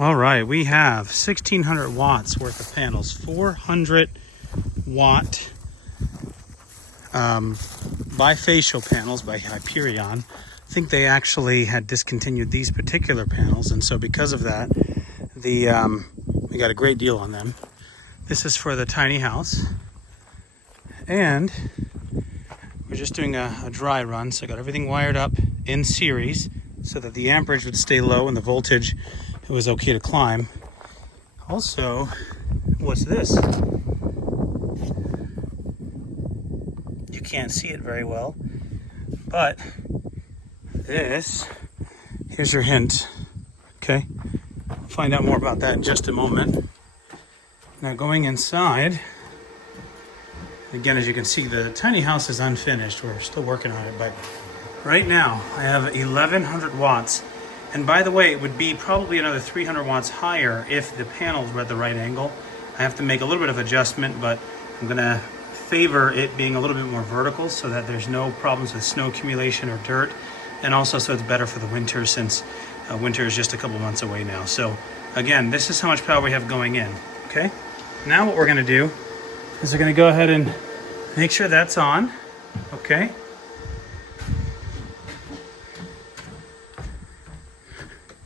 All right, we have 1,600 watts worth of panels, 400 watt bifacial panels by Hyperion. I think they actually had discontinued these particular panels, and so because of that, we got a great deal on them. This is for the tiny house, and we're just doing a dry run, so I got everything wired up in series so that the amperage would stay low and the voltage, it was okay to climb. Also, what's this? You can't see it very well, but this, here's your hint, okay? We'll find out more about that in just a moment. Now going inside, again, as you can see, the tiny house is unfinished. We're still working on it, but right now I have 1,100 watts. And by the way, it would be probably another 300 watts higher if the panels were at the right angle. I have to make a little bit of adjustment, but I'm gonna favor it being a little bit more vertical so that there's no problems with snow accumulation or dirt. And also so it's better for the winter, since winter is just a couple months away now. So again, this is how much power we have going in, okay? Now what we're gonna do is we're gonna go ahead and make sure that's on, okay?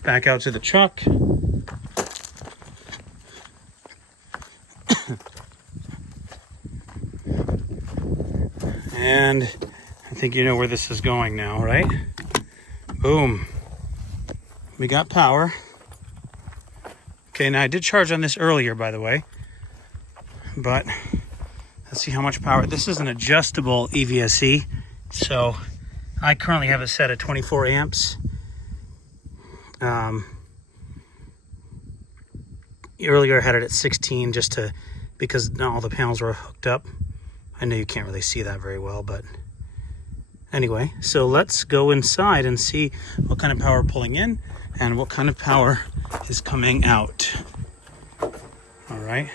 Back out to the truck. And I think you know where this is going now, right? Boom. We got power. Okay, now I did charge on this earlier, by the way. But let's see how much power. This is an adjustable EVSE. So I currently have it set at 24 amps. Earlier I had it at 16 because not all the panels were hooked up. I know you can't really see that very well, but anyway, so let's go inside and see what kind of power we're pulling in and what kind of power is coming out. All right.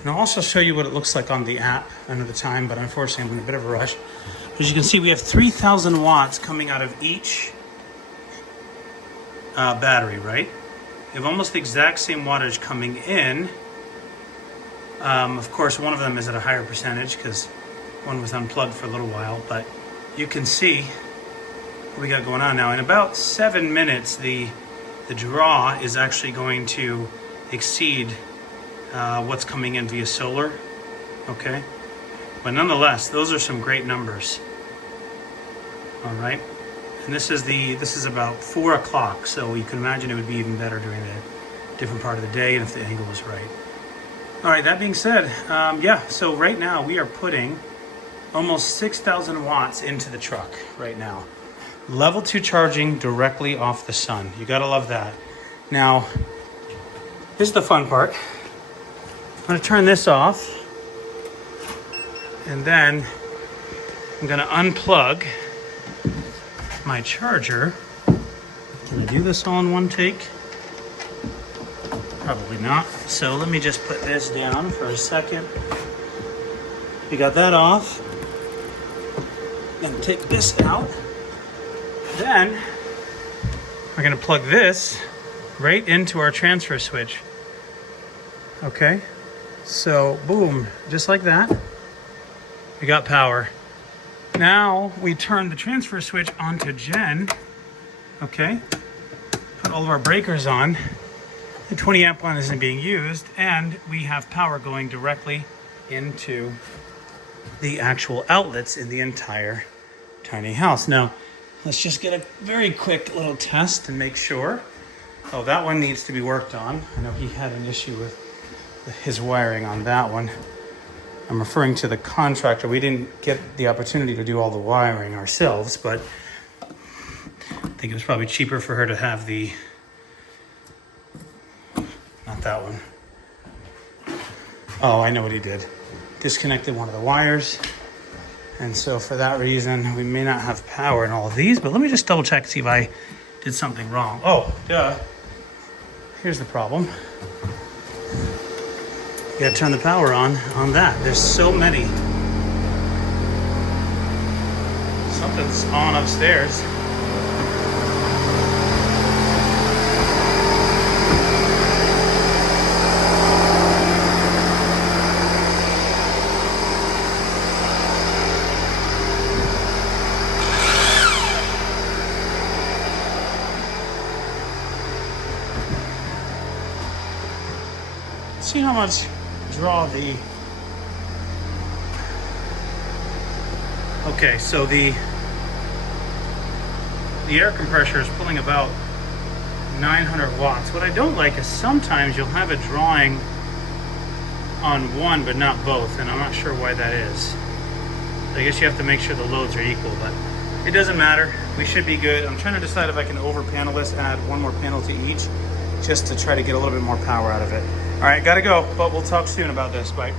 And I'll also show you what it looks like on the app another time, but unfortunately I'm in a bit of a rush. As you can see, we have 3,000 watts coming out of each battery, right? We have almost the exact same wattage coming in. Of course, one of them is at a higher percentage because one was unplugged for a little while, but you can see what we got going on now. In about 7 minutes, the draw is actually going to exceed what's coming in via solar, okay? But nonetheless, those are some great numbers. All right. And this is about 4 o'clock, so you can imagine it would be even better during a different part of the day and if the angle was right. All right, that being said, yeah, so right now we are putting almost 6,000 watts into the truck right now. Level 2 charging directly off the sun. You gotta love that. Now, here's the fun part. I'm gonna turn this off, and then I'm gonna unplug my charger. Can I do this all in one take? Probably not. So let me just put this down for a second. We got that off. And take this out. Then we're gonna plug this right into our transfer switch. Okay, so boom, just like that, we got power. Now we turn the transfer switch onto Gen, okay? Put all of our breakers on. The 20 amp one isn't being used, and we have power going directly into the actual outlets in the entire tiny house. Now, let's just get a very quick little test and make sure. Oh, that one needs to be worked on. I know he had an issue with his wiring on that one. I'm referring to the contractor. We didn't get the opportunity to do all the wiring ourselves, but I think it was probably cheaper for her to have the, not that one. Oh, I know what he did. Disconnected one of the wires. And so for that reason, we may not have power in all of these, but let me just double check, see if I did something wrong. Oh, duh. Here's the problem. You gotta turn the power on that. There's so many. Something's on upstairs. 'Cause see how much draw the... Okay, so the air compressor is pulling about 900 watts. What I don't like is sometimes you'll have it drawing on one but not both, and I'm not sure why that is. I guess you have to make sure the loads are equal, but it doesn't matter. We should be good. I'm trying to decide if I can over panel this, add one more panel to each, just to try to get a little bit more power out of it. All right, gotta go, but we'll talk soon about this. Bye.